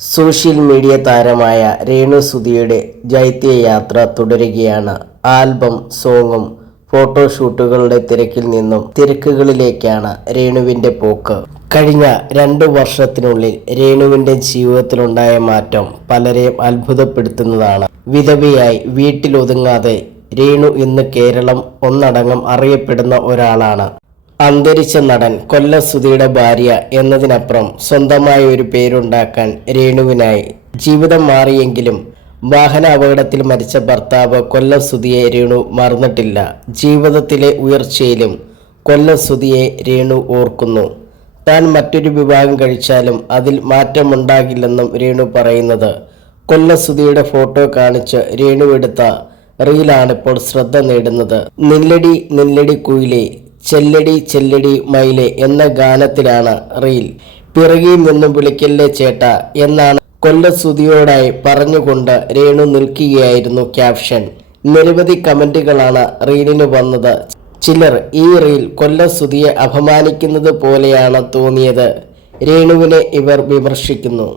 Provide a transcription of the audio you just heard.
Social media താരമായ രേണു സുധിയുടെ ജൈത്യയാത്ര തുടരുകയാണ്. ആൽബം സോങ്ങും ഫോട്ടോഷൂട്ടുകളുടെ തിരക്കിൽ നിന്നും തിരക്കുകളിലേക്കാണ് രേണുവിന്റെ പോക്ക്. കഴിഞ്ഞ രണ്ടു വർഷത്തിനുള്ളിൽ രേണുവിന്റെ ജീവിതത്തിലുണ്ടായ മാറ്റം പലരെയും അത്ഭുതപ്പെടുത്തുന്നതാണ്. വിധവയായി വീട്ടിലൊതുങ്ങാതെ രേണു ഇന്ന് കേരളം ഒന്നടങ്കം അറിയപ്പെടുന്ന ഒരാളാണ്. അന്തരിച്ച നടൻ കൊല്ലം സുധിയുടെ ഭാര്യ എന്നതിനപ്പുറം സ്വന്തമായ ഒരു പേരുണ്ടാക്കാൻ രേണുവിനായി ജീവിതം മാറിയെങ്കിലും വാഹന അപകടത്തിൽ മരിച്ച ഭർത്താവ് കൊല്ലം സുധിയെ രേണു മറന്നിട്ടില്ല. ജീവിതത്തിലെ ഉയർച്ചയിലും കൊല്ലം സുധിയെ രേണു ഓർക്കുന്നു. താൻ മറ്റൊരു വിവാഹം കഴിച്ചാലും അതിൽ മാറ്റമുണ്ടാകില്ലെന്നും രേണു പറയുന്നത്. കൊല്ലം സുധിയുടെ ഫോട്ടോ കാണിച്ച് രേണു എടുത്ത റീലാണ് ഇപ്പോൾ ശ്രദ്ധ നേടുന്നത്. നില്ലടി നില്ലടി കുയിലെ ചെല്ലടി ചെല്ലടി മയിലെ എന്ന ഗാനത്തിലാണ് റീൽ. പിറകിൽ നിന്നും വിളിക്കല്ലേ ചേട്ട എന്നാണ് കൊല്ലസുതിയോടായി പറഞ്ഞുകൊണ്ട് രേണു നിൽക്കുകയായിരുന്നു ക്യാപ്ഷൻ. നിരവധി കമന്റുകളാണ് റീലിന് വന്നത്. ചിലർ ഈ റീൽ കൊല്ലസുതിയെ അപമാനിക്കുന്നത് പോലെയാണ് തോന്നിയത്. രേണുവിനെ ഇവർ വിമർശിക്കുന്നു.